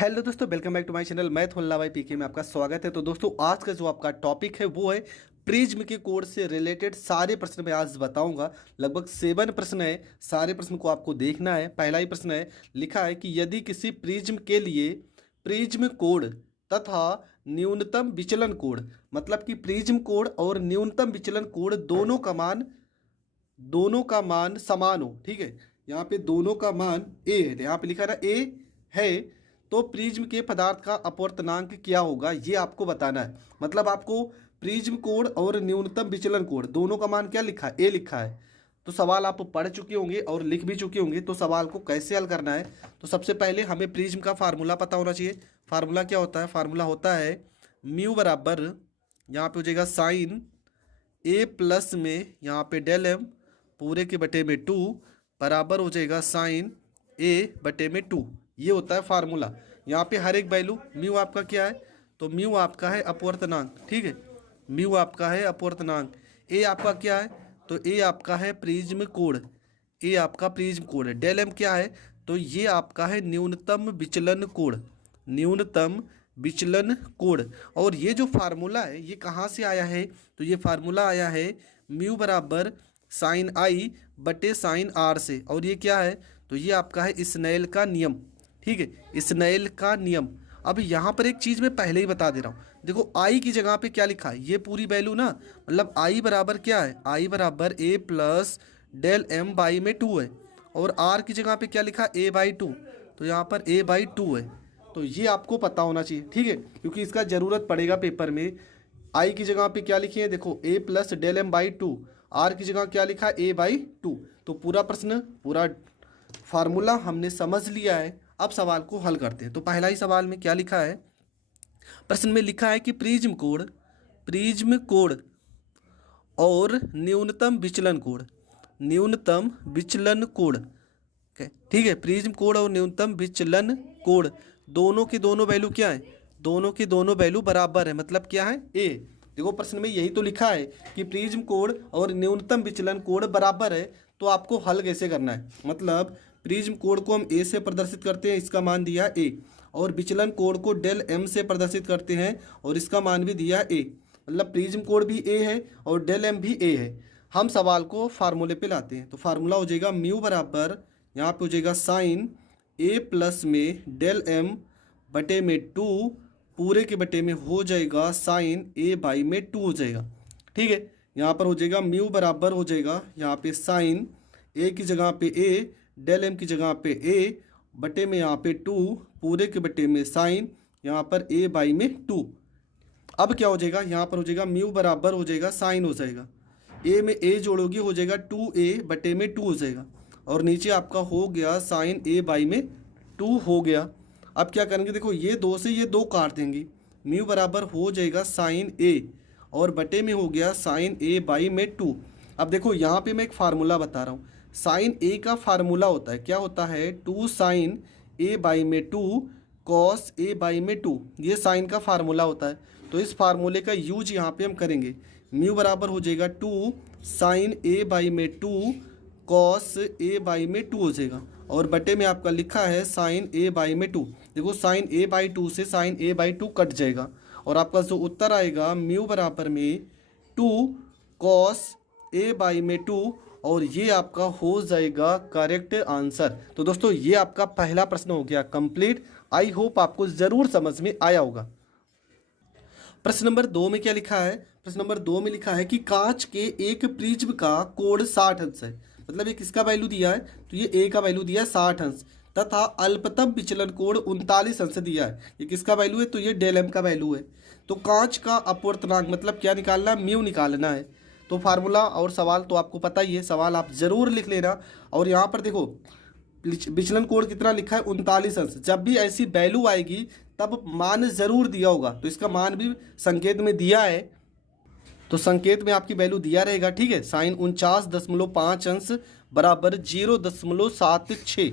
Hello दोस्तों, welcome back to my channel. मैं थोल्ला भाई पीके में आपका स्वागत है। तो दोस्तों, आज का जो आपका टॉपिक है वो है प्रिज्म के कोड से रिलेटेड सारे प्रश्न मैं आज बताऊंगा। लगभग 7 प्रश्न है, सारे प्रश्न को आपको देखना है। पहला ही प्रश्न है, लिखा है कि यदि किसी प्रिज्म के लिए प्रिज्म कोड तथा न्यूनतम विचलन कोड, मतलब कि प्रिज्म कोड और न्यूनतम विचलन कोड दोनों का मान समान हो। ठीक है, यहाँ पे दोनों का मान ए है, यहाँ पे लिखा है ए है, तो प्रिज्म के पदार्थ का अपवर्तनांक क्या होगा ये आपको बताना है। मतलब आपको प्रिज्म कोण और न्यूनतम विचलन कोण दोनों का मान क्या लिखा है, ए लिखा है। तो सवाल आप पढ़ चुके होंगे और लिख भी चुके होंगे। तो सवाल को कैसे हल करना है, तो सबसे पहले हमें प्रिज्म का फार्मूला पता होना चाहिए। फार्मूला क्या होता है, फार्मूला होता है म्यू बराबर, यहाँ पे हो जाएगा साइन ए प्लस में यहाँ पे डेल एम पूरे के बटे में 2 बराबर हो जाएगा साइन ए बटे में 2। ये होता है फार्मूला। यहाँ पे हर एक वैल्यू, म्यू आपका क्या है, तो म्यू आपका है अपवर्तनांक। ठीक है, म्यू आपका है अपवर्तनांक। ए आपका क्या है, तो ए आपका है प्रिज्म कोण, ए आपका प्रिज्म कोण है। डेल एम क्या है, तो ये आपका है न्यूनतम विचलन कोण, न्यूनतम विचलन कोण। और ये जो फार्मूला है ये कहाँ से आया है, तो ये फार्मूला आया है म्यू बराबर साइन आई बटे साइन आर से। और ये क्या है, तो ये आपका है स्नेल का नियम। ठीक है, स्नेल का नियम। अब यहाँ पर एक चीज़ मैं पहले ही बता दे रहा हूँ, देखो आई की जगह पे क्या लिखा है, ये पूरी वैल्यू ना, मतलब आई बराबर क्या है, आई बराबर ए प्लस डेल एम बाई में 2 है। और आर की जगह पे क्या लिखा है, ए बाई 2, तो यहाँ पर ए बाई 2 है। तो ये आपको पता होना चाहिए। ठीक है, क्योंकि इसका ज़रूरत पड़ेगा पेपर में। आई की जगह पे क्या लिखे हैं, देखो A plus del M by 2, R की जगह क्या लिखा है, ए बाई 2। तो पूरा प्रश्न, पूरा फार्मूला हमने समझ लिया है। अब सवाल को हल करते हैं। तो पहला ही सवाल में क्या लिखा है, प्रश्न में लिखा है कि प्रिज्म कोण और न्यूनतम विचलन कोण, न्यूनतम विचलन कोण। ठीक है, प्रिज्म कोण और न्यूनतम विचलन कोण दोनों के दोनों वैल्यू क्या है, दोनों के दोनों वैल्यू बराबर है। मतलब क्या है, ए। देखो प्रश्न में यही तो लिखा है कि प्रिज्म कोण और न्यूनतम विचलन कोण बराबर है। तो आपको हल कैसे करना है, मतलब प्रिज्म कोण को हम ए से प्रदर्शित करते हैं, इसका मान दिया ए, और विचलन कोण को डेल एम से प्रदर्शित करते हैं और इसका मान भी दिया ए। मतलब प्रिज्म कोण भी ए है और डेल एम भी ए है। हम सवाल को फार्मूले पे लाते हैं। तो फार्मूला हो जाएगा म्यू बराबर, यहाँ पे हो जाएगा साइन ए प्लस में डेल एम बटे में 2 पूरे के बटे में हो जाएगा साइन ए बाई में 2 हो जाएगा। ठीक है, यहाँ पर हो जाएगा म्यू बराबर हो जाएगा यहाँ पे साइन ए की जगह पे ए, डेल एम की जगह पे ए बटे में यहाँ पे 2 पूरे के बटे में साइन यहाँ पर ए बाई में 2। अब क्या हो जाएगा, यहाँ पर हो जाएगा म्यू बराबर हो जाएगा साइन हो जाएगा, ए में ए जोड़ोगी हो जाएगा 2a बटे में 2 हो जाएगा, और नीचे आपका हो गया साइन ए बाई में 2 हो गया। अब क्या करेंगे, देखो ये 2 से ये 2 काट देंगे, म्यू बराबर हो जाएगा साइन ए और बटे में हो गया साइन ए बाई में 2। अब देखो यहाँ पे मैं एक फार्मूला बता रहा हूँ, साइन ए का फार्मूला होता है, क्या होता है, 2 साइन ए बाई में 2 कॉस ए बाई में 2, ये साइन का फार्मूला होता है। तो इस फार्मूले का यूज यहाँ पे हम करेंगे। म्यू बराबर हो जाएगा 2 साइन ए बाई में 2 कॉस ए बाई में 2 हो जाएगा, और बटे में आपका लिखा है साइन ए बाई में 2। देखो साइन ए बाई 2 से साइन ए बाई 2 कट जाएगा, और आपका जो उत्तर आएगा म्यू बराबर में 2 कॉस ए बाई में 2, और ये आपका हो जाएगा करेक्ट आंसर। तो दोस्तों, ये आपका पहला प्रश्न हो गया कंप्लीट। आई होप आपको ज़रूर समझ में आया होगा। प्रश्न नंबर 2 में क्या लिखा है, प्रश्न नंबर 2 में लिखा है कि कांच के एक प्रिज्म का कोण 60 अंश है। मतलब ये किसका वैल्यू दिया है, तो ये ए का वैल्यू दिया है 60 अंश, तथा अल्पतम विचलन कोण 39 अंश दिया है। ये किसका वैल्यू है, तो ये डेल एम का वैल्यू है। तो कांच का अपवर्तनांक मतलब क्या निकालना है, म्यू निकालना है। तो फार्मूला और सवाल तो आपको पता ही है, सवाल आप ज़रूर लिख लेना। और यहाँ पर देखो विचलन कोण कितना लिखा है, 39 अंश। जब भी ऐसी वैल्यू आएगी तब मान ज़रूर दिया होगा, तो इसका मान भी संकेत में दिया है, तो संकेत में आपकी वैल्यू दिया रहेगा। ठीक है, साइन 49.5 अंश बराबर 0.76।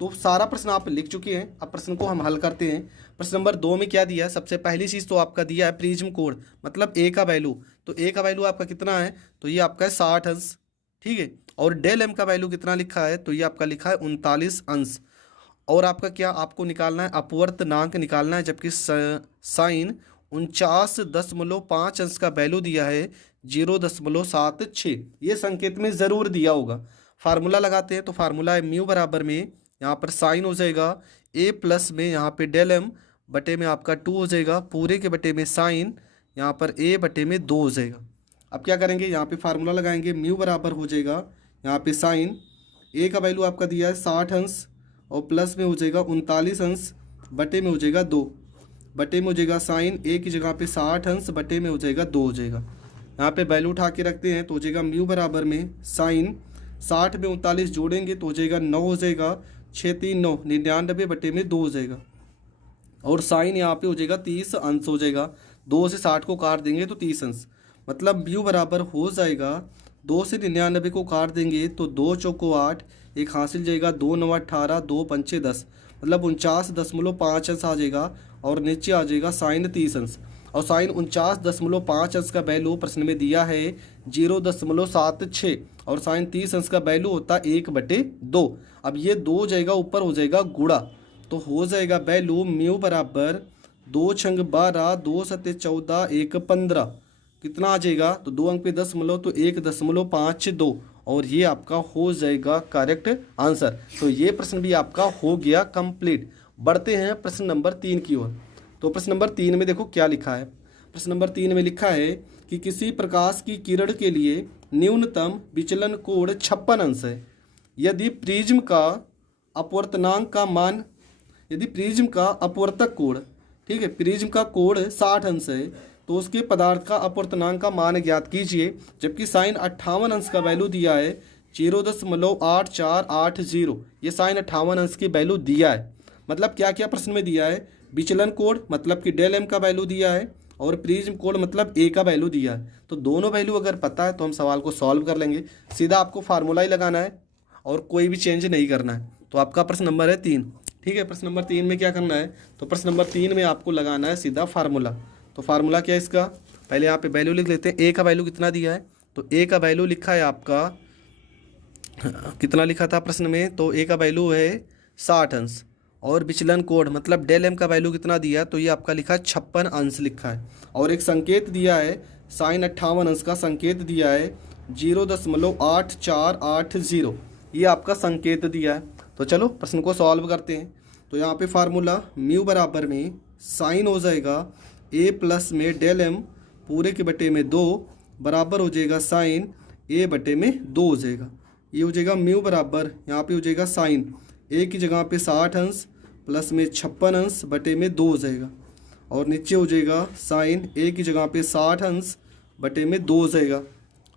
तो सारा प्रश्न आप लिख चुके हैं। अब प्रश्न को हम हल करते हैं। प्रश्न नंबर 2 में क्या दिया है, सबसे पहली चीज़ तो आपका दिया है प्रिज्म कोण, मतलब ए का वैल्यू। तो ए का वैल्यू आपका कितना है, तो ये आपका है 60 अंश। ठीक है, और डेल एम का वैल्यू कितना लिखा है, तो ये आपका लिखा है 39 अंश। और आपका क्या आपको निकालना है, अपवर्तनांक निकालना है, जबकि साइन 49.5 अंश का वैल्यू दिया है 0.76। ये संकेत में ज़रूर दिया होगा। फार्मूला लगाते हैं, तो फार्मूला है म्यू बराबर में यहाँ पर साइन हो जाएगा ए प्लस में यहाँ पे डेल एम बटे में आपका 2 हो जाएगा, पूरे के बटे में साइन यहाँ पर ए बटे में 2 हो जाएगा। अब क्या करेंगे, यहाँ पे फार्मूला लगाएंगे, म्यू बराबर हो जाएगा यहाँ पे साइन ए का वैल्यू आपका दिया है 60 अंश और प्लस में हो जाएगा 39 अंश बटे में हो जाएगा 2, बटे में हो जाएगा साइन ए की जगह पे 60 अंश बटे में हो जाएगा 2 हो जाएगा। यहाँ पे वैल्यू उठा के रखते हैं तो हो जाएगा म्यू बराबर में साइन 60 में 39 जोड़ेंगे तो हो जाएगा 9 हो जाएगा, 6 3 9 99 बटे में 2 हो जाएगा। और साइन यहाँ पे हो जाएगा 30 अंश हो जाएगा, 2 से 60 को काट देंगे तो 30 अंश, मतलब म्यू बराबर हो जाएगा 2 से 99 को काट देंगे तो 2 चौको 8, एक हासिल जाएगा 2 9 18, 2 पंचे 10, मतलब 49.5 अंश आ जाएगा। और नीचे आ जाएगा साइन 30 अंश, और साइन 49.5 अंश का वैल्यू प्रश्न में दिया है 0.76 और साइन 30 अंश का वैल्यू होता है 1/2। अब ये 2 जाएगा ऊपर हो जाएगा गुणा, तो हो जाएगा वैल्यू म्यू बराबर 2 छंग 12, 2 सत्ते 14, 1 15, कितना आ जाएगा, तो 2 अंक पे दशमलव तो 1.52 और ये आपका हो जाएगा करेक्ट आंसर। तो ये प्रश्न भी आपका हो गया कंप्लीट। बढ़ते हैं प्रश्न नंबर 3 की ओर। तो प्रश्न नंबर 3 में देखो क्या लिखा है। प्रश्न नंबर 3 में लिखा है कि किसी प्रकाश की किरण के लिए न्यूनतम विचलन कोण 56 अंश है। यदि प्रिज्म का अपवर्तनांक का मान, यदि प्रिज्म का अपवर्तक कोण, ठीक है, प्रिज्म का कोण 60 अंश है तो उसके पदार्थ का अपवर्तनांक का मान ज्ञात कीजिए। जबकि साइन 58 अंश का वैल्यू दिया है 0.8480। ये साइन 58 अंश की वैल्यू दिया है। मतलब क्या क्या प्रश्न में दिया है, विचलन कोण मतलब कि डेल एम का वैल्यू दिया है और प्रिज्म कोण मतलब ए का वैल्यू दिया है। तो दोनों वैल्यू अगर पता है तो हम सवाल को सॉल्व कर लेंगे। सीधा आपको फार्मूला ही लगाना है और कोई भी चेंज नहीं करना है। तो आपका प्रश्न नंबर है 3, ठीक है। प्रश्न नंबर 3 में क्या करना है, तो प्रश्न नंबर 3 में आपको लगाना है सीधा फार्मूला। तो फार्मूला क्या है इसका, पहले यहाँ पे वैल्यू लिख लेते हैं। ए का वैल्यू कितना दिया है, तो ए का वैल्यू लिखा है आपका, कितना लिखा था प्रश्न में, तो ए का वैल्यू है 60 अंश और विचलन कोण मतलब डेल एम का वैल्यू कितना दिया, तो ये आपका लिखा है 56 अंश लिखा है। और एक संकेत दिया है साइन 58 अंश का संकेत दिया है 0.8480, ये आपका संकेत दिया है। तो चलो प्रश्न को सॉल्व करते हैं। तो यहाँ पे फार्मूला म्यू बराबर में साइन हो जाएगा ए प्लस में डेल एम पूरे के बटे में 2 बराबर हो जाएगा साइन ए बटे में 2 हो जाएगा। ये हो जाएगा म्यू बराबर, यहाँ पे हो जाएगा साइन ए की जगह पे 60 अंश प्लस में 56 अंश बटे में 2 हो जाएगा और नीचे हो जाएगा साइन ए की जगह पे 60 अंश बटे में 2 हो जाएगा।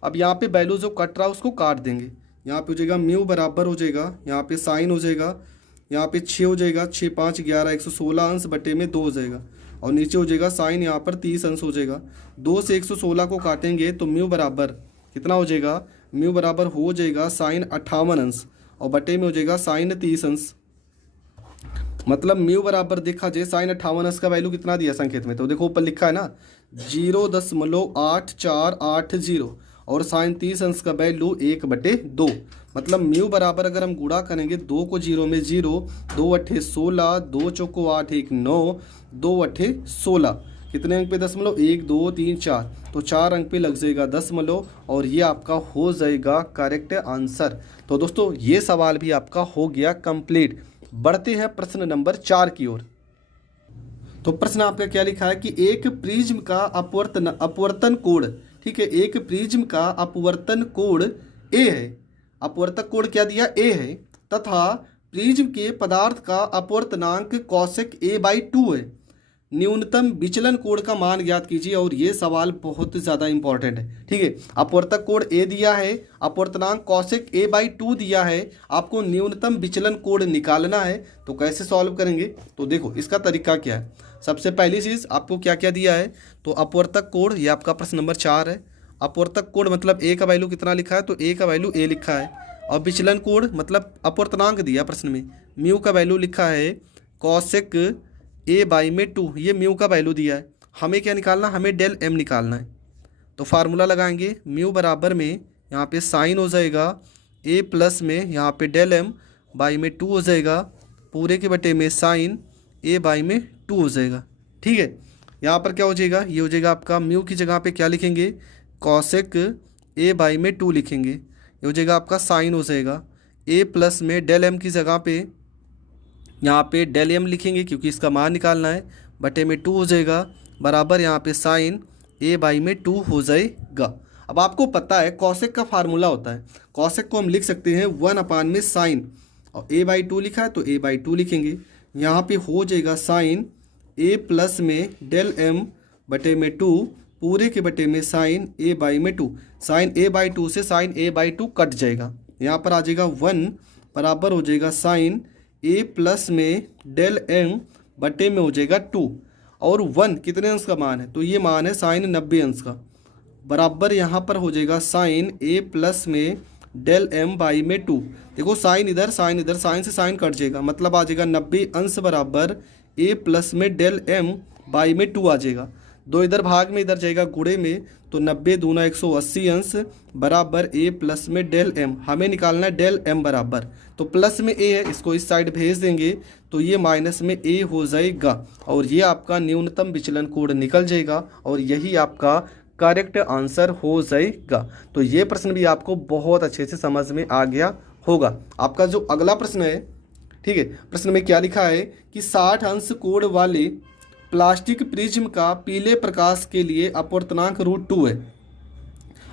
अब यहाँ पे वैल्यू जो कट रहा है उसको काट देंगे। यहाँ पे हो जाएगा म्यू बराबर हो जाएगा, यहाँ पे साइन हो जाएगा, यहाँ पे 6 हो जाएगा, 6 5 11 116 अंश बटे में 2 हो जाएगा और नीचे हो जाएगा साइन यहाँ पर 30 अंश हो जाएगा। 2 से 116 को काटेंगे तो म्यू बराबर कितना हो जाएगा, म्यू बराबर हो जाएगा साइन 58 अंश और बटे में हो जाएगा साइन 30 अंश। मतलब म्यू बराबर देखा जाए साइन 58 अंश का वैल्यू कितना दिया संकेत में, तो देखो ऊपर लिखा है ना 0.8480 और साइन 30 अंश का वैल्यू 1/2। मतलब म्यू बराबर अगर हम गुणा करेंगे 2 को 0 में 0, 2 8 16, 2 चौको 8 1 9, 2 8 16, कितने अंक पे दशमलव 1 2 3 4, तो 4 अंक पे लग जाएगा दशमलव और ये आपका हो जाएगा करेक्ट आंसर। तो दोस्तों ये सवाल भी आपका हो गया कंप्लीट। बढ़ते हैं प्रश्न नंबर 4 की ओर। तो प्रश्न आपका क्या लिखा है कि एक प्रिज्म का अपवर्तन कोण, ठीक है, एक प्रिज्म का अपवर्तन कोण ए है, अपवर्तक कोण क्या दिया ए है, तथा प्रिज्म के पदार्थ का अपवर्तनांक कौशिक a/2 है। न्यूनतम विचलन कोण का मान ज्ञात कीजिए। और ये सवाल बहुत ज़्यादा इंपॉर्टेंट है, ठीक है। अपवर्तक कोण ए दिया है, अपवर्तनांक कौशिक a/2 दिया है, आपको न्यूनतम विचलन कोण निकालना है। तो कैसे सॉल्व करेंगे, तो देखो इसका तरीका क्या है। सबसे पहली चीज़ आपको क्या क्या दिया है, तो अपवर्तक कोण, ये आपका प्रश्न नंबर 4 है। अपवर्तक कोण मतलब ए का वैल्यू कितना लिखा है, तो ए का वैल्यू ए लिखा है। और विचलन कोण मतलब अपवर्तनांक दिया प्रश्न में, म्यू का वैल्यू लिखा है कौशिक a/2, ये म्यू का वैल्यू दिया है। हमें क्या निकालना, हमें डेल एम निकालना है। तो फार्मूला लगाएंगे, म्यू बराबर में यहाँ पे साइन हो जाएगा a प्लस में यहाँ पे डेल एम/2 हो जाएगा पूरे के बटे में साइन ए बाई में 2 हो जाएगा। ठीक है, यहाँ पर क्या हो जाएगा, ये हो जाएगा आपका म्यू की जगह पे क्या लिखेंगे, कॉसेक ए बाई में 2 लिखेंगे। ये हो जाएगा आपका साइन हो जाएगा। ए प्लस में डेल एम की जगह पे यहाँ पे डेल एम लिखेंगे क्योंकि इसका मान निकालना है, बटे में 2 हो जाएगा, बराबर यहाँ पे साइन ए बाई में 2 हो जाएगा। अब आपको पता है कॉसेक का फार्मूला होता है, कॉसेक को हम लिख सकते हैं 1 अपान में साइन, और ए बाई 2 लिखा है तो ए बाई 2 लिखेंगे। यहाँ पे हो जाएगा साइन ए प्लस में डेल एम बटे में 2 पूरे के बटे में साइन ए बाई में 2। साइन ए बाई 2 से साइन ए बाई 2 कट जाएगा, यहाँ पर आ जाएगा 1 बराबर हो जाएगा साइन ए प्लस में डेल एम बटे में हो जाएगा 2, और 1 कितने अंश का मान है, तो ये मान है साइन 90 अंश का, बराबर यहाँ पर हो जाएगा साइन ए प्लस में डेल एम बाई में 2। देखो साइन इधर साइन से साइन कट जाएगा, मतलब आ जाएगा 90 अंश बराबर ए प्लस में डेल एम बाई में 2 आ जाएगा। 2 इधर भाग में इधर जाएगा गुणे में, तो 90 दूना 180 अंश बराबर ए प्लस में डेल एम, हमें निकालना है डेल एम बराबर, तो प्लस में ए है इसको इस साइड भेज देंगे तो ये माइनस में ए हो जाएगा, और ये आपका न्यूनतम विचलन कोण निकल जाएगा, और यही आपका करेक्ट आंसर हो जाएगा। तो ये प्रश्न भी आपको बहुत अच्छे से समझ में आ गया होगा। आपका जो अगला प्रश्न है, ठीक है, प्रश्न में क्या लिखा है कि 60 अंश कोण वाले प्लास्टिक प्रिज्म का पीले प्रकाश के लिए अपवर्तनांक √2 है,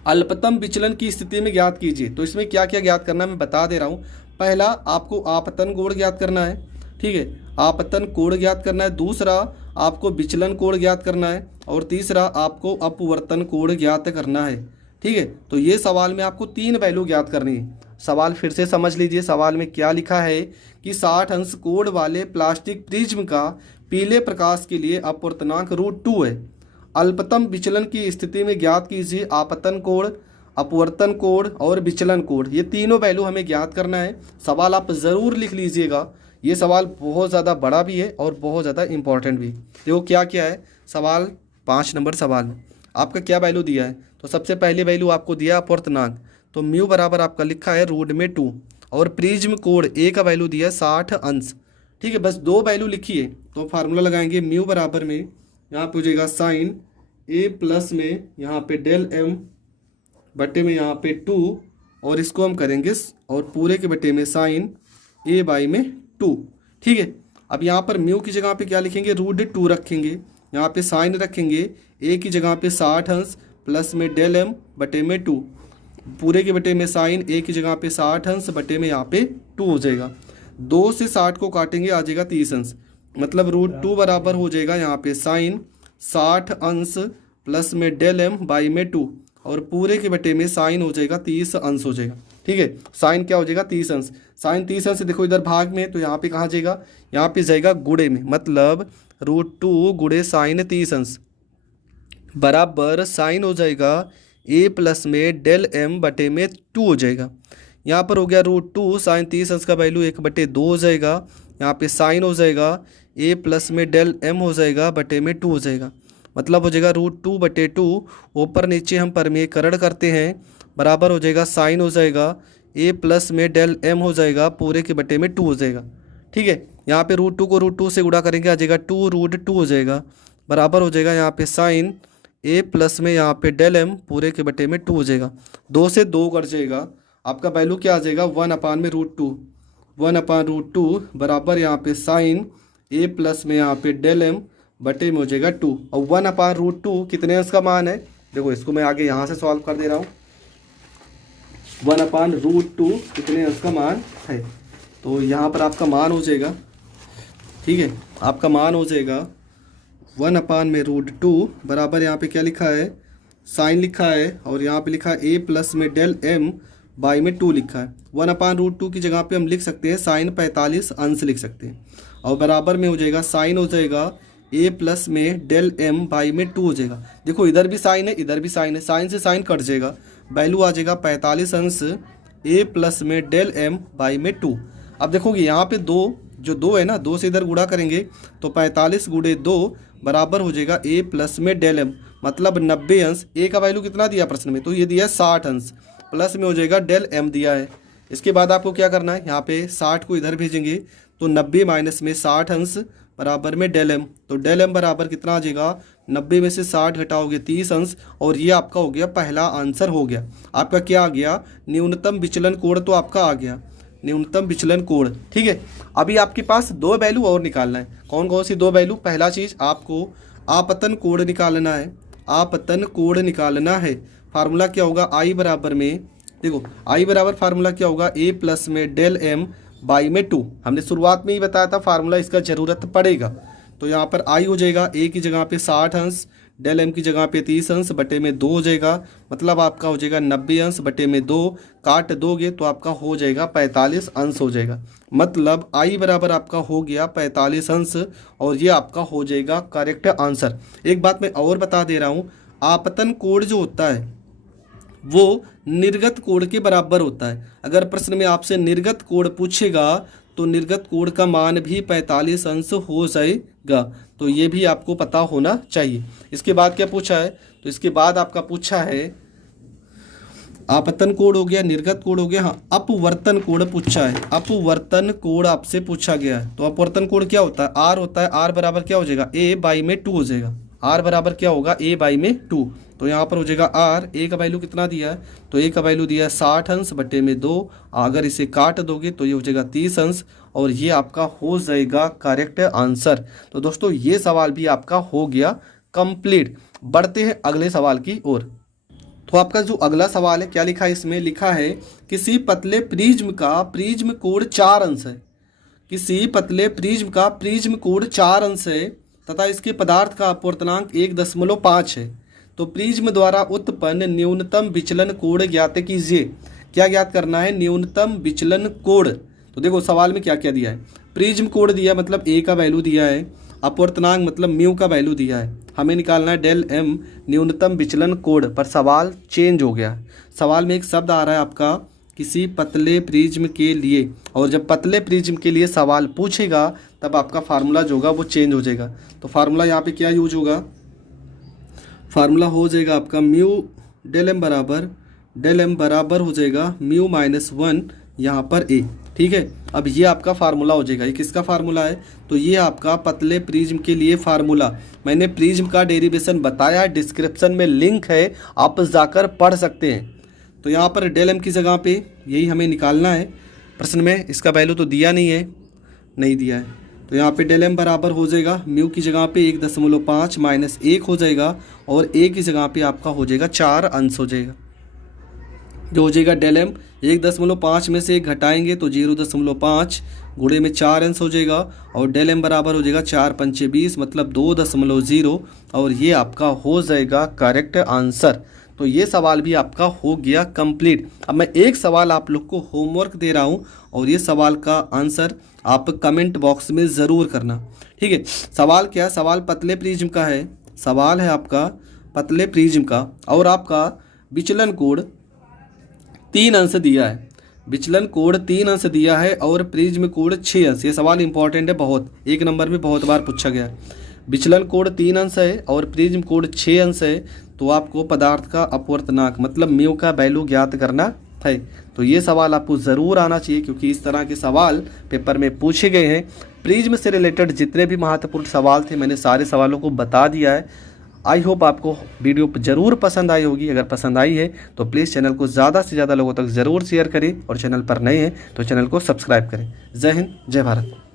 अल्पतम विचलन की स्थिति में ज्ञात कीजिए। तो इसमें क्या क्या ज्ञात करना है मैं बता दे रहा हूँ। पहला आपको आपतन कोण ज्ञात करना है, ठीक है, आपतन कोण ज्ञात करना है। दूसरा आपको विचलन कोण ज्ञात करना है, और तीसरा आपको अपवर्तन कोण ज्ञात करना है। ठीक है, तो ये सवाल में आपको 3 वैल्यू ज्ञात करनी है। सवाल फिर से समझ लीजिए, सवाल में क्या लिखा है कि 60 अंश कोण वाले प्लास्टिक प्रिज्म का पीले प्रकाश के लिए अपवर्तनांक √2 है, अल्पतम विचलन की स्थिति में ज्ञात कीजिए आपतन कोण, अपवर्तन कोण और विचलन कोण। ये तीनों वैल्यू हमें ज्ञात करना है। सवाल आप ज़रूर लिख लीजिएगा, ये सवाल बहुत ज़्यादा बड़ा भी है और बहुत ज़्यादा इंपॉर्टेंट भी। देखो क्या क्या है सवाल, 5 नंबर सवाल में आपका क्या वैल्यू दिया है। तो सबसे पहली वैल्यू आपको दिया अपवर्तनांक, तो म्यू बराबर आपका लिखा है √2, और प्रिज्म कोण ए का वैल्यू दिया है 60 अंश। ठीक है, बस 2 वैल्यू लिखी है, तो फार्मूला लगाएंगे म्यू बराबर में यहाँ पे हो जाएगा साइन ए प्लस में यहाँ पे डेल एम बटे में यहाँ पे 2, और इसको हम करेंगे और पूरे के बटे में साइन ए बाई में 2। ठीक है, अब यहाँ पर म्यू की जगह पे क्या लिखेंगे, √2 रखेंगे, यहाँ पे साइन रखेंगे, ए की जगह पे 60 अंश प्लस में डेल एम बटे में 2, पूरे के बटे में साइन ए की जगह पे 60 अंश बटे में यहाँ पे 2 हो जाएगा। 2 से 60 को काटेंगे आ जाएगा 30 अंश, मतलब √2 बराबर हो जाएगा यहाँ पे साइन 60 अंश प्लस में डेल एम बाई में 2, और पूरे के बटे में साइन हो जाएगा 30 अंश हो जाएगा। ठीक है, साइन क्या हो जाएगा 30 अंश, साइन 30 अंश देखो इधर भाग में, तो यहाँ पे कहाँ जाएगा, यहाँ पे जाएगा गुणे में, मतलब √2 गुणे साइन 30 अंश बराबर साइन हो जाएगा ए प्लस में डेल एम बटे में 2 हो जाएगा। यहाँ पर हो गया √2 साइन 30 अंश का वैल्यू 1/2 हो जाएगा, यहाँ पे साइन हो जाएगा ए प्लस में डेल एम हो जाएगा बटे में 2 हो जाएगा, मतलब हो जाएगा √2/2, ऊपर नीचे हम परमेयकरण करते हैं, बराबर हो जाएगा साइन हो जाएगा ए प्लस में डेल एम हो जाएगा पूरे के बटे में 2 हो जाएगा। ठीक है, यहाँ पे √2 को √2 से गुणा करेंगे आ जाएगा 2√2 हो जाएगा, बराबर हो जाएगा यहाँ पे साइन ए प्लस में यहाँ पे डेल एम पूरे के बटे में 2 हो जाएगा। 2 से 2 कट जाएगा, आपका वैल्यू क्या आ जाएगा 1/√2, 1/√2 बराबर यहाँ पे साइन ए प्लस में यहाँ पे डेल एम बटे में हो जाएगा 2, और 1/√2 कितने अंश का मान है, देखो इसको मैं आगे यहाँ से सॉल्व कर दे रहा हूँ। 1/√2 कितने अंश का मान है, तो यहाँ पर आपका मान हो जाएगा, ठीक है, आपका मान हो जाएगा 1/√2 बराबर यहाँ पे क्या लिखा है, साइन लिखा है, और यहाँ पे लिखा है ए प्लस में डेल एम बाई में 2 लिखा है। 1/√2 की जगह पे हम लिख सकते हैं साइन 45 अंश लिख सकते हैं, और बराबर में हो जाएगा साइन हो जाएगा ए प्लस में डेल एम बाई में 2 हो जाएगा। देखो इधर भी साइन है इधर भी साइन है, साइन से साइन कट जाएगा, वैल्यू आ जाएगा 45 अंश ए प्लस में डेल एम बाई में 2। अब देखोगे यहाँ पे 2 है ना, 2 से इधर गुणा करेंगे तो 45 गुणे 2 बराबर हो जाएगा ए प्लस में डेल एम, मतलब 90 अंश। ए का वैल्यू कितना दिया प्रश्न में, तो ये दिया है 60 अंश, प्लस में हो जाएगा डेल एम दिया है। इसके बाद आपको क्या करना है, यहाँ पे 60 को इधर भेजेंगे तो 90 माइनस में 60 अंश बराबर में डेल एम, तो डेल एम बराबर कितना आ जाएगा, 90 में से 60 घटाओगे 30 अंश, और ये आपका हो गया पहला आंसर हो गया। आपका क्या आ गया, न्यूनतम विचलन कोण तो आपका आ गया, न्यूनतम विचलन कोण। ठीक है, अभी आपके पास दो वैल्यू और निकालना है। कौन कौन सी दो वैल्यू, पहला चीज़ आपको आपतन कोण निकालना है, आपतन कोण निकालना है। फार्मूला क्या होगा, आई बराबर में, देखो आई बराबर फार्मूला क्या होगा, ए प्लस में डेल एम बाई में 2। हमने शुरुआत में ही बताया था फार्मूला इसका ज़रूरत पड़ेगा। तो यहाँ पर आई हो जाएगा ए की जगह पे 60 अंश, डेल एम की जगह पे 30 अंश बटे में 2 हो जाएगा, मतलब आपका हो जाएगा 90 अंश बटे में 2, काट दोगे तो आपका हो जाएगा 45 अंश हो जाएगा। मतलब आई बराबर आपका हो गया 45 अंश, और ये आपका हो जाएगा करेक्ट आंसर। एक बात मैं और बता दे रहा हूँ, आपतन कोण जो होता है वो निर्गत कोण के बराबर होता है। अगर प्रश्न में आपसे निर्गत कोण पूछेगा तो निर्गत कोण का मान भी 45 अंश हो जाएगा, तो ये भी आपको पता होना चाहिए। इसके बाद क्या पूछा है, तो इसके बाद आपका पूछा है आपतन कोण हो गया, निर्गत कोण हो गया, हाँ अपवर्तन कोण पूछा है, अपवर्तन कोण आपसे पूछा गया है। तो अपवर्तन कोण क्या होता है, आर होता है, आर बराबर क्या हो जाएगा, ए बाई में 2 हो जाएगा, आर बराबर क्या होगा, ए बाई में 2। तो यहाँ पर हो जाएगा आर, ए का वैल्यू कितना दिया है, तो ए का वैल्यू दिया है 60 अंश बटे में 2, अगर इसे काट दोगे तो ये हो जाएगा 30 अंश, और ये आपका हो जाएगा करेक्ट आंसर। तो दोस्तों ये सवाल भी आपका हो गया कंप्लीट। बढ़ते हैं अगले सवाल की ओर। तो आपका जो अगला सवाल है क्या लिखा है, इसमें लिखा है किसी पतले प्रिज्म का प्रिज्म कोण 4 अंश है, किसी पतले प्रिज्म का प्रिज्म कोण 4 अंश है तथा इसके पदार्थ का अपवर्तनांक 1.5 है, तो प्रिज्म द्वारा उत्पन्न न्यूनतम विचलन कोण ज्ञात कीजिए। क्या ज्ञात करना है, न्यूनतम विचलन कोण। तो देखो सवाल में क्या क्या दिया है, प्रिज्म कोण दिया मतलब ए का वैल्यू दिया है, अपवर्तनांक मतलब म्यू का वैल्यू दिया है, हमें निकालना है डेल एम न्यूनतम विचलन कोण। पर सवाल चेंज हो गया, सवाल में एक शब्द आ रहा है आपका किसी पतले प्रिज्म के लिए, और जब पतले प्रिज्म के लिए सवाल पूछेगा तब आपका फार्मूला जो होगा वो चेंज हो जाएगा। तो फार्मूला यहाँ पे क्या यूज होगा, फार्मूला हो जाएगा आपका म्यू डेल एम बराबर हो जाएगा म्यू माइनस 1 यहाँ पर ए। ठीक है, अब ये आपका फार्मूला हो जाएगा। ये किसका फार्मूला है, तो ये आपका पतले प्रिज्म के लिए फार्मूला, मैंने प्रिज्म का डेरिवेशन बताया, डिस्क्रिप्शन में लिंक है, आप जाकर पढ़ सकते हैं। तो यहाँ पर डेल एम की जगह पे यही हमें निकालना है। प्रश्न में इसका वैल्यू तो दिया नहीं है, नहीं दिया है, तो यहाँ पे डेल एम बराबर हो जाएगा म्यू की जगह पे 1.5 माइनस 1 हो जाएगा, और ए की जगह पे आपका हो जाएगा 4 अंश हो जाएगा, जो हो जाएगा डेल एम 1.5 में से 1 घटाएंगे तो 0.5 गुणे में 4 अंश हो जाएगा, और डेल एम बराबर हो जाएगा 4 पंचे 20 मतलब 2.0, और ये आपका हो जाएगा करेक्ट आंसर। तो ये सवाल भी आपका हो गया कंप्लीट। अब मैं एक सवाल आप लोग को होमवर्क दे रहा हूँ, और ये सवाल का आंसर आप कमेंट बॉक्स में ज़रूर करना। ठीक है, सवाल क्या है, सवाल पतले प्रिज्म का है, सवाल है आपका पतले प्रिज्म का, और आपका विचलन कोण 3 अंश दिया है, विचलन कोण 3 अंश दिया है, और प्रिज्म कोण 6 अंश। ये सवाल इंपॉर्टेंट है बहुत, 1 नंबर में बहुत बार पूछा गया है। विचलन कोण 3 अंश है और प्रिज्म कोण 6 अंश है, तो आपको पदार्थ का अपवर्तनांक मतलब म्यू का वैल्यू ज्ञात करना है। तो ये सवाल आपको ज़रूर आना चाहिए, क्योंकि इस तरह के सवाल पेपर में पूछे गए हैं। प्रिज्म से रिलेटेड जितने भी महत्वपूर्ण सवाल थे मैंने सारे सवालों को बता दिया है। आई होप आपको वीडियो ज़रूर पसंद आई होगी। अगर पसंद आई है तो प्लीज़ चैनल को ज़्यादा से ज़्यादा लोगों तक ज़रूर शेयर करें, और चैनल पर नए हैं तो चैनल को सब्सक्राइब करें। जय हिंद, जय भारत।